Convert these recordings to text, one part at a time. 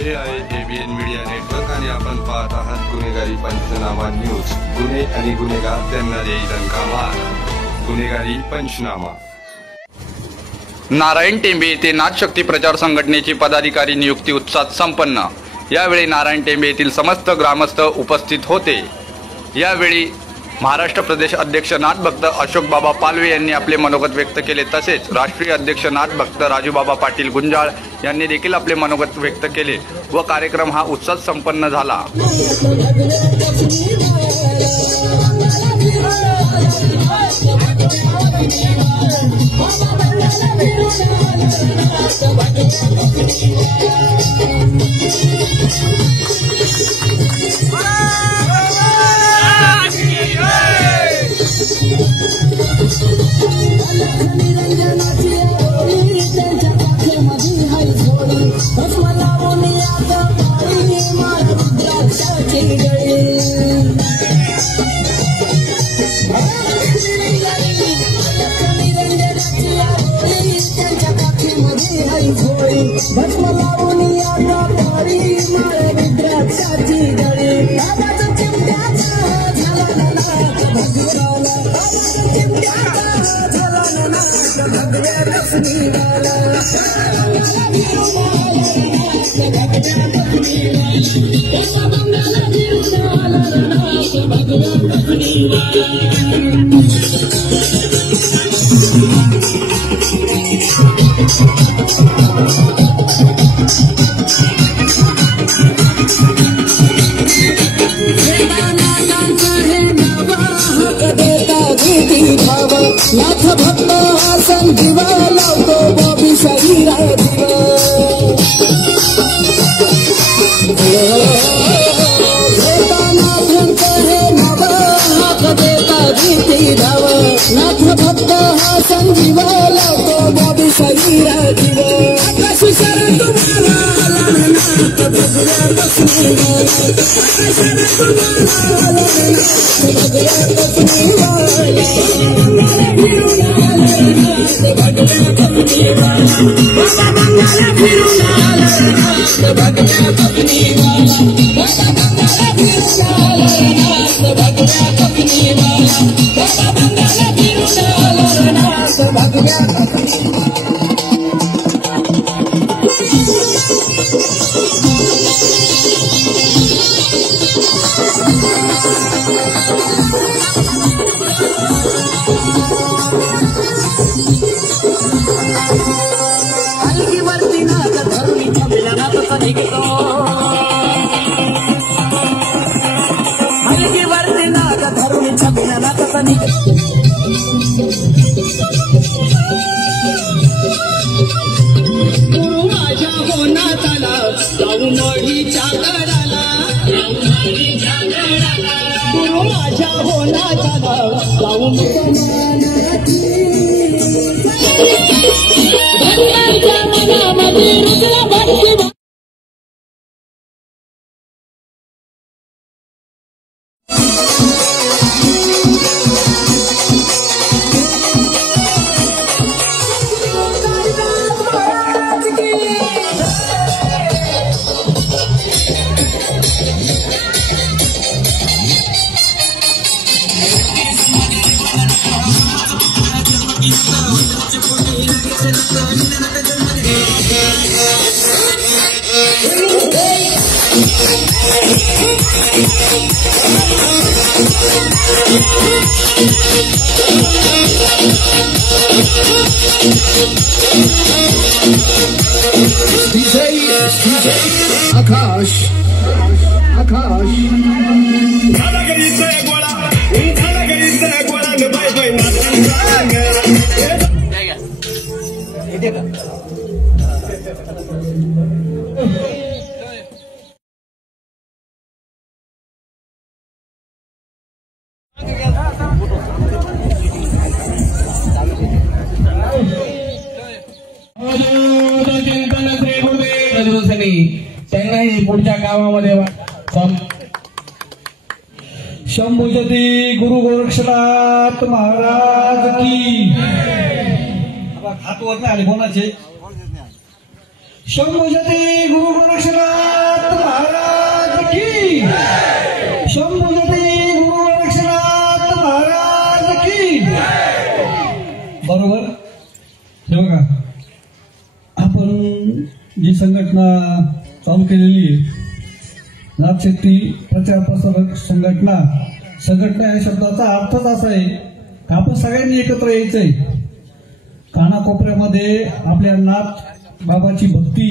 हे आहे ABN media network आणि आपण पाहत आहात गुन्हेगारी पंचनामा न्यूज। गुन्हे आणि गुन्हेगार त्यांना देईल डंका मार। गुन्हेगारी पंचनामा। नारायण टेंबे येथे नाथशक्ती प्रचार संघटनेची पदाधिकारी नियुक्ती उत्साहात संपन्न। यावेळी नारायण टेंबे येथील समस्त ग्रामस्थ उपस्थित होते। यावेळी महाराष्ट्र प्रदेश अध्यक्ष नाथभक्त अशोक बाबा पालवे यांनी आपले मनोगत व्यक्त केले। तसेच राष्ट्रीय अध्यक्ष नाथभक्त राजूबाबा पाटील गुंजाळ यांनी देखील आपले मनोगत व्यक्त केले व कार्यक्रम हा उत्साहात संपन्न झाला। नाथ भक्त संजीवा लावतो बाबी शरीरा नाथ भक्त हा संजीवा लावतो बाबी शरीरा जीव आकाश शरण तुम्हाला नाथ भगवान गुरु माझ्या होनाताला जाऊ मढीच्या गडाला गुरु माझ्या होनाताला जाऊ मनामध्ये रुद्र भक्ती आकाश आकाश झाला गरीचा गोळा झाला गरीचा गोळा न बाय बाय त्यांनाही पुढच्या कामामध्ये शंभूजती गुरु गोरक्षनाथ महाराज की हात वर नाही आले कोणाचे शंभूजती गुरु गोरक्षनाथ बघा, आपण जी संघटना चालू केलेली आहे, नाथशक्ती प्रचार प्रसारक संघटना या शब्दाचा अर्थच असा आहे की आपण सगळ्यांनी एकत्र यायचंय. कानाकोपऱ्यामध्ये आपल्या नाथ बाबाची भक्ती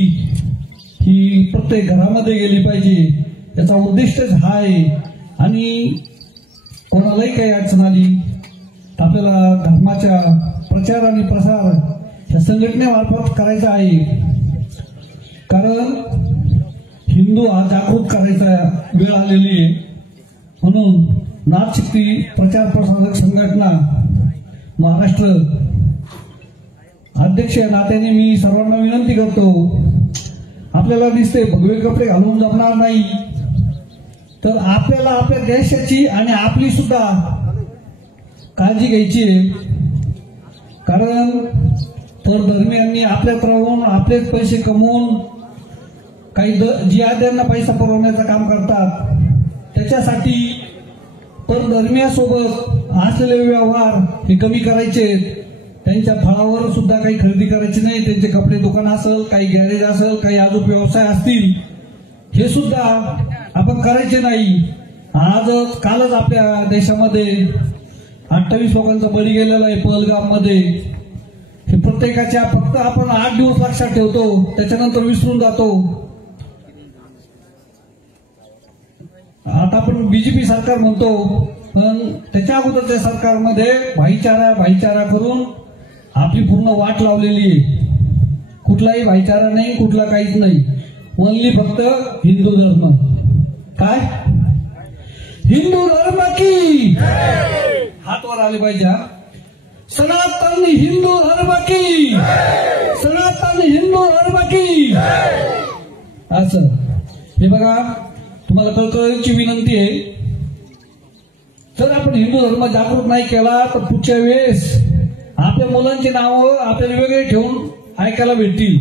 ही प्रत्येक घरामध्ये गेली पाहिजे, याचा उद्दिष्टच हा आहे. आणि कोणालाही काही अडचण आली तर आपल्याला धर्माच्या प्रचार आणि प्रसार या संघटनेमार्फत करायचा आहे. कारण हिंदू हा जागृत करायचा वेळ आलेली आहे. म्हणून नाथशक्ती प्रचार प्रसारक संघटना महाराष्ट्र अध्यक्ष या नात्याने मी सर्वांना विनंती करतो, आपल्याला दिसते भगवे कपडे घालून जमणार नाही, तर आपल्याला आपल्या देशाची आणि आपली सुद्धा काळजी घ्यायची आहे. कारण परधर्मीयांनी आपल्यात राहून आपलेच पैसे कमवून काही जिहाद्यांना पैसा पुरवण्याचं काम करतात. त्याच्यासाठी परधर्मियासोबत असलेले व्यवहार हे कमी करायचे. त्यांच्या फळावर सुद्धा काही खरेदी करायची नाही. त्यांचे कपडे दुकान असेल, काही गॅरेज असेल, काही अजून व्यवसाय असतील, हे सुद्धा आपण करायचे नाही. आजच कालच आपल्या देशामध्ये 28 लोकांचा बळी गेलेला आहे पहलगाममध्ये. हे प्रत्येकाच्या फक्त आपण 8 दिवस लक्षात ठेवतो, त्याच्यानंतर विसरून जातो. आता आपण बीजेपी सरकार म्हणतो, पण त्याच्या अगोदरच्या सरकारमध्ये भाईचारा करून आपली पूर्ण वाट लावलेली आहे. कुठलाही भाईचारा नाही, कुठला काहीच नाही. ओनली फक्त हिंदू धर्म. काय हिंदू धर्म की हात वर आले पाहिजे. सनातन हिंदू धर्म की, सनातन हिंदू धर्म की. असं हे बघा, तुम्हाला कळकळीची विनंती आहे, जर आपण हिंदू धर्म जागृत नाही केला तर पुढच्या वेळेस आपल्या मुलांची नावं आपल्याला वेगळे ठेवून ऐकायला भेटतील.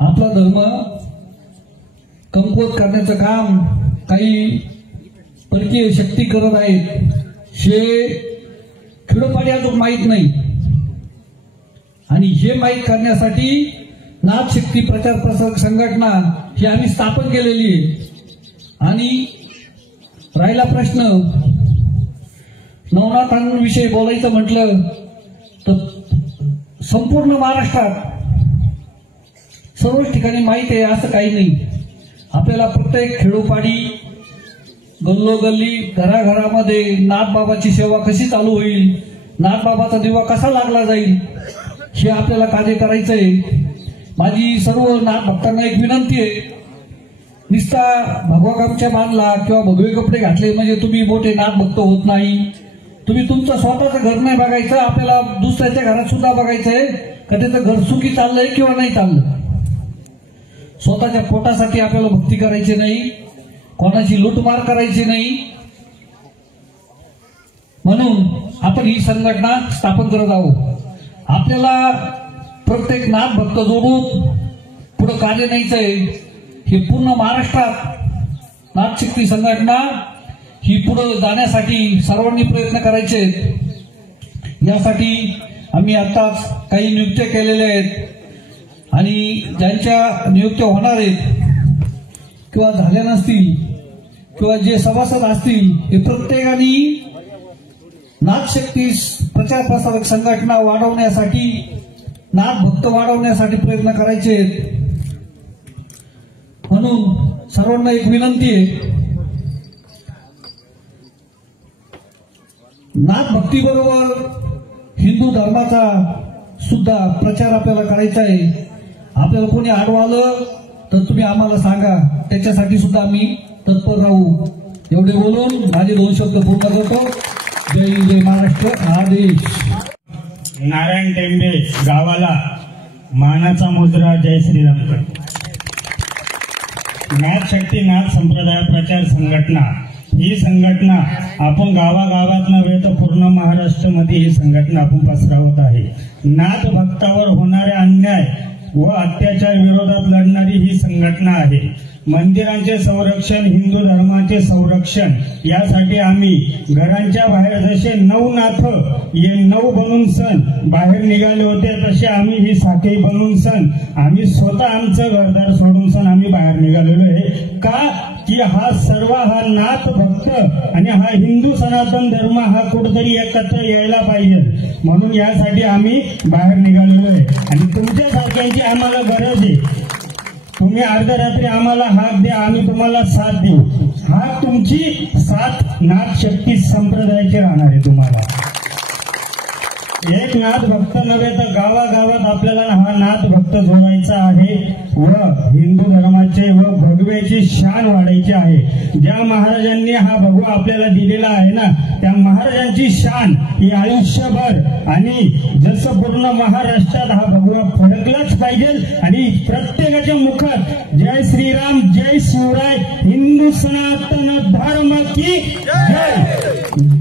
आपला धर्म कमकुवत करण्याचं काम काही परकीय शक्ती करत आहेत, हे खेडोपाडी अजून माहीत नाही. आणि हे माहीत करण्यासाठी नाथशक्ती प्रचार प्रसारक संघटना ही आम्ही स्थापन केलेली आहे. आणि राहिला प्रश्न नवनाथांविषयी बोलायचं म्हटलं तर संपूर्ण महाराष्ट्रात सर्वच ठिकाणी माहीत आहे असं काही नाही. आपल्याला प्रत्येक खेडोपाडी, गल्लोगल्ली, घराघरामध्ये नाथबाबाची सेवा कशी चालू होईल, नाथबाबाचा दिवा कसा लागला जाईल, हे आपल्याला कार्य करायचं आहे. माझी सर्व नाथ भक्तांना एक विनंती आहे, निस्ता भगवा गामच्या बांधला किंवा भगवे कपडे घातले म्हणजे तुम्ही मोठे नाथ भक्त होत नाही. तुम्ही तुमचं स्वतःचं घर नाही बघायचं, आपल्याला दुसऱ्याच्या घरात सुद्धा बघायचंय का त्याचं घर सुखी चाललंय किंवा नाही चाललं. स्वतःच्या पोटासाठी आपल्याला भक्ती करायची नाही, कोणाची लूटमार करायची नाही. म्हणून आपण ही संघटना स्थापन करत आहोत. आपल्याला प्रत्येक नाथ भक्त जोडून पुढे कार्य न्यायचंय. हे पूर्ण महाराष्ट्रात नाथशक्ती संघटना ही पुढे जाण्यासाठी सर्वांनी प्रयत्न करायचे आहेत. यासाठी आम्ही आताच काही नियुक्त्या केलेल्या आहेत आणि ज्यांच्या नियुक्त्या होणार आहेत किंवा झाल्या नसतील किंवा जे सभासद असतील, हे प्रत्येकाने नाथशक्ती प्रचार प्रसारक संघटना वाढवण्यासाठी, नाथ भक्त वाढवण्यासाठी प्रयत्न करायचे आहेत. म्हणून सर्वांना एक विनंती आहे, नाथ भक्तीबरोबर हिंदू धर्माचा सुद्धा प्रचार आपल्याला करायचा आहे. आपल्याला कोणी आडवालं तर तुम्ही आम्हाला सांगा, त्याच्यासाठी सुद्धा आम्ही तत्पर राहू. एवढे बोलून माझे 2 शब्द पूर्ण करतो. जय जय महाराष्ट्र. आदेश. नारायण टेंबे गावाला मानाचा मुद्रा जय श्रीराम करतो. नाथशक्ती नाथ संप्रदाय प्रचार संघटना ही संघटना आपण गावागावात नव्हे तर पूर्ण महाराष्ट्रामध्ये ही संघटना आपण पसरवत आहे. नाथ भक्तावर होणारे अन्याय व अत्याचार विरोधात लढणारी ही संघटना आहे. मंदिरांचे संरक्षण, हिंदू धर्माचे संरक्षण यासाठी आम्ही घरांच्या बाहेर जसे नवनाथ हे 9 बनून सण बाहेर निघाले होते, तसे आम्ही ही साखळी बनून सण आम्ही स्वतः आमचं घरदार सोडून सण आम्ही बाहेर निघालेलो आहे. का की हा सर्व हा नाथ भक्त आणि हा हिंदू सनातन धर्म हा कुठेतरी एकत्र यायला पाहिजे, म्हणून यासाठी आम्ही बाहेर निघालेलो आहे. आणि तुमच्यासारख्यांची आम्हाला गरज आहे. तुम्ही अर्ध्या रात्री आम्हाला हाक द्या, आम्ही तुम्हाला साथ देऊ. हा तुमची साथ नाथ शक्ती संप्रदायाची राहणार आहे. तुम्हाला एक नाथ भक्त नव्हे तर गावागावात आपल्याला हा नाथ भक्त जोडायचा आहे व हिंदू धर्माचे व भगव्याची शान वाढायची आहे. ज्या महाराजांनी हा भगवा आपल्याला दिलेला आहे ना, त्या महाराजांची शान ही आयुष्यभर आणि जसं पूर्ण महाराष्ट्रात हा भगवा फडकलाच पाहिजे आणि प्रत्येकाच्या मुखात जय श्रीराम, जय शिवराय, हिंदू सनातन धर्म की जय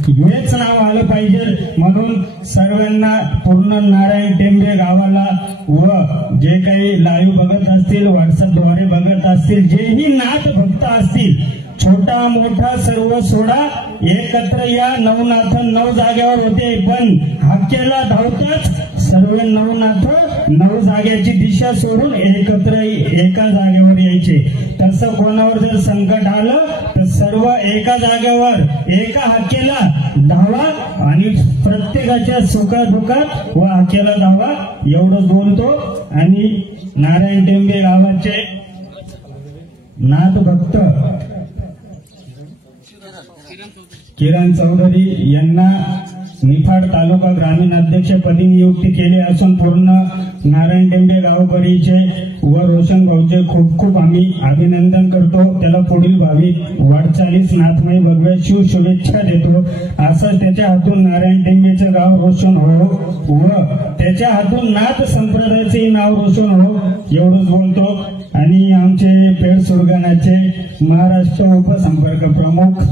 हेच नाव आलं पाहिजे. म्हणून सर्वांना पूर्ण नारायण टेंबे गावाला व जे काही लाईव्ह बघत असतील, व्हॉट्सअपद्वारे बघत असतील, जेही नाथ भक्त असतील, छोटा मोठा सर्व सोडा, एकत्र या. नवनाथ 9 जागेवर होते, पण हाकेला धावताच सर्व नवनाथ 9 जागेची दिशा सोडून एकत्र एका जागेवर यायचे. तसं कोणावर जर संकट आलं तर सर्व एका जागेवर एका हाकेला धावा आणि प्रत्येकाच्या सुखादुखात व हाकेला धावा एवढं बोलतो. आणि नारायण टेंबे गावाचे नाथ भक्त किरण चौधरी यांना निफाड तालुका ग्रामीण अध्यक्षपदी नियुक्ती केली असून पूर्ण नारायण टेंबे गावकरीचे व रोशन भाऊचे खूप खूप आम्ही अभिनंदन करतो. त्याला पुढील भावी वाटचालीस नाथमय भगव्या शिव शुभेच्छा देतो. असंच त्याच्या हातून नारायण टेंबेचं गाव रोशन हो व त्याच्या हातून नाथ संप्रदायाचे नाव रोशन हो एवढंच बोलतो. आणि आमचे पेड सुरगाणाचे महाराष्ट्र उपसंपर्क प्रमुख